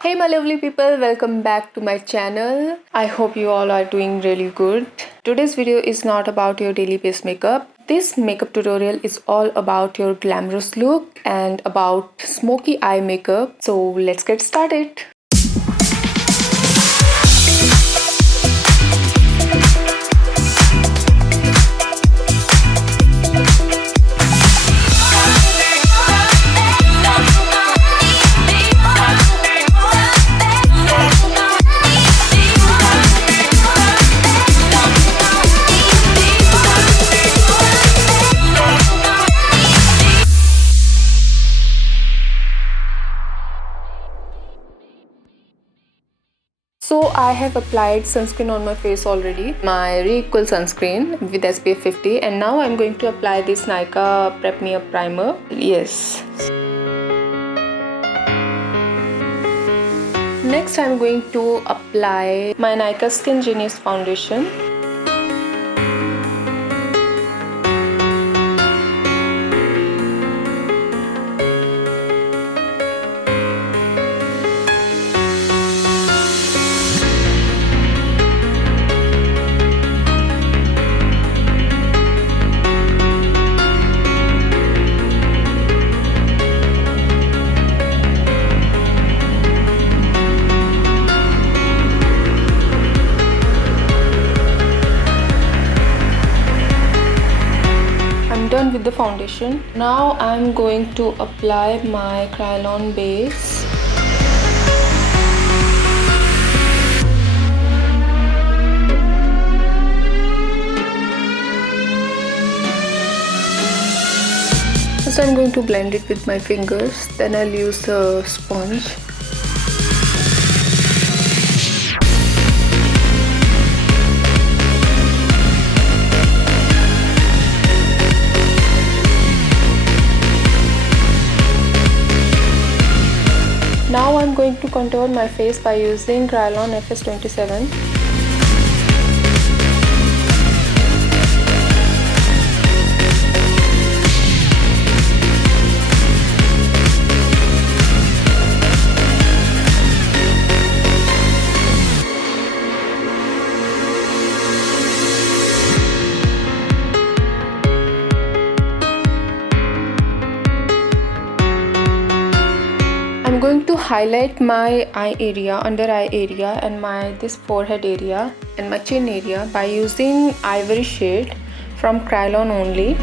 Hey my lovely people, welcome back to my channel. I hope you all are doing really good. Today's video is not about your daily base makeup. This makeup tutorial is all about your glamorous look and about smoky eye makeup. So let's get started. So I have applied sunscreen on my face already, my Re-Equal sunscreen with SPF 50, and now I'm going to apply this Nykaa Pratima primer. Yes. Next I'm going to apply my Nykaa Skin Genius foundation. Done with the foundation. Now I'm going to apply my Kryolan base. So I'm going to blend it with my fingers, then I'll use a sponge. Now I'm going to contour my face by using Kryolan FS27. I'm going to highlight my eye area, under eye area, and this forehead area and my chin area by using ivory shade from Kryolan only.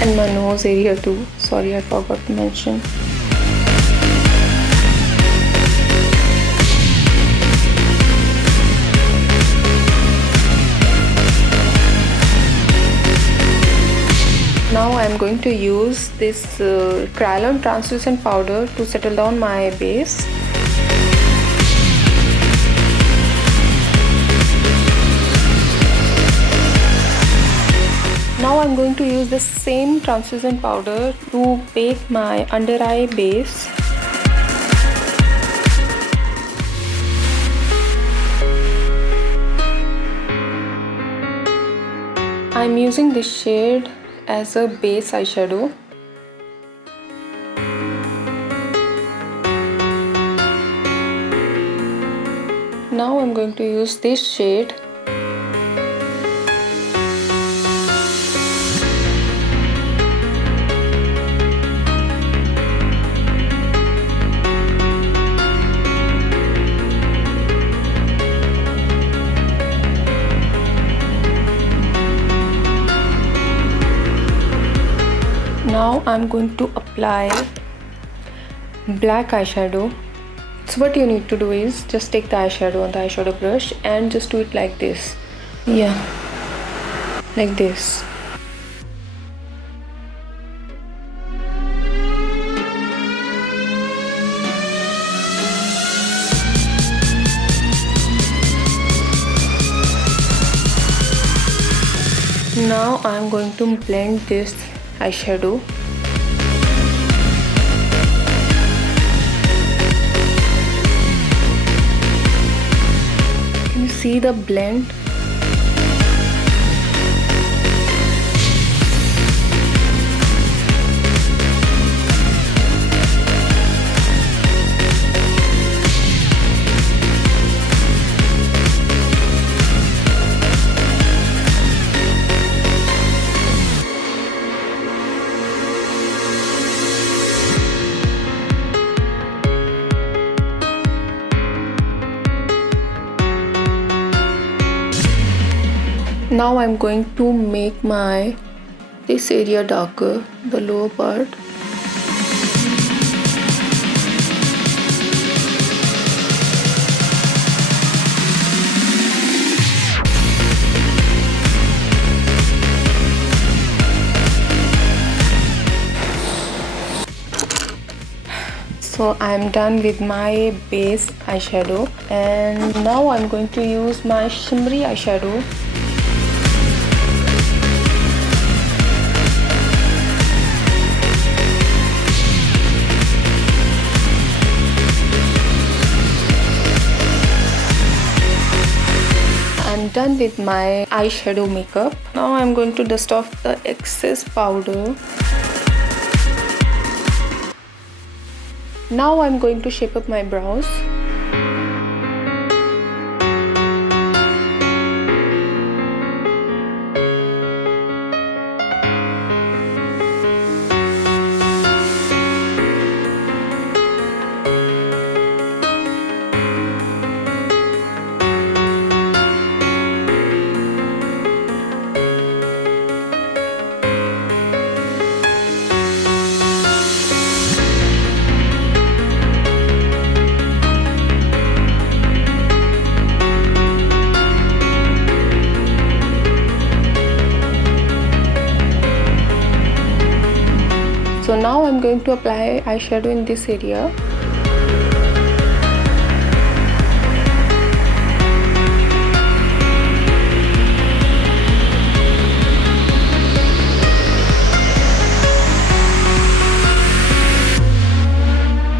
And my nose area too. Sorry, I forgot to mention. Now I am going to use this Kryolan translucent powder to settle down my base. Now I am going to use the same translucent powder to bake my under eye base. I am using this shade as a base eyeshadow. Now I'm going to use this shade. Now I'm going to apply black eyeshadow. So what you need to do is just take the eyeshadow on the eyeshadow brush and just do it like this. Yeah, like this. Now I'm going to blend this eyeshadow. you see the blend? Now I'm going to make this area darker, the lower part. So I'm done with my base eyeshadow, and now I'm going to use my shimmery eyeshadow. I'm done with my eyeshadow makeup. Now I'm going to dust off the excess powder. Now I'm going to shape up my brows. So now I'm going to apply eyeshadow in this area.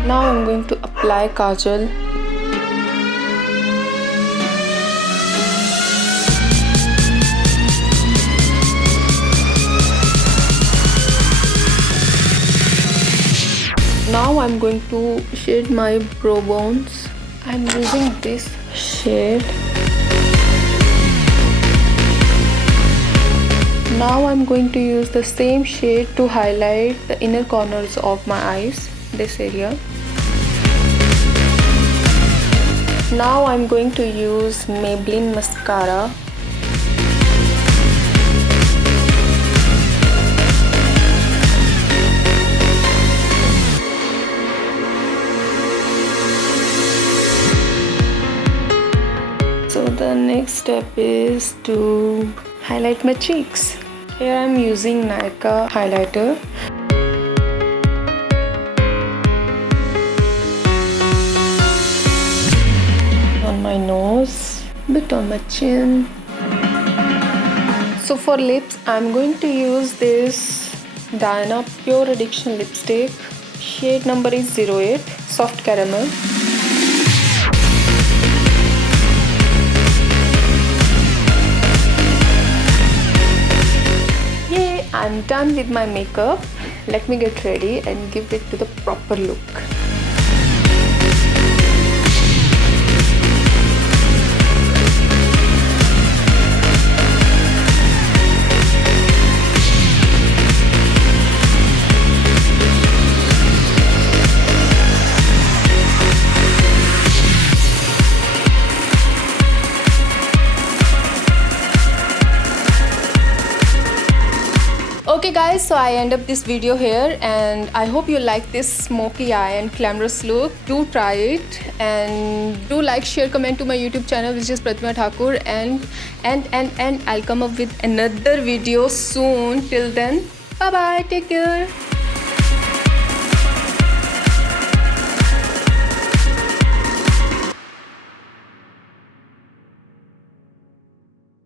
Now I'm going to apply kajal. Now I'm going to shade my brow bones. I'm using this shade. Now I'm going to use the same shade to highlight the inner corners of my eyes, this area. Now I'm going to use Maybelline mascara. So the next step is to highlight my cheeks. Here I'm using Nykaa highlighter. On my nose, bit on my chin. So for lips, I'm going to use this Diana Pure Addiction lipstick. Shade number is 08, Soft Caramel. I'm done with my makeup. Let me get ready and give it to the proper look. Okay guys, so I end up this video here, and I hope you like this smoky eye and glamorous look. Do try it, and do like, share, comment to my YouTube channel, which is Pratima Thakur, and I'll come up with another video soon. Till then, bye bye, take care.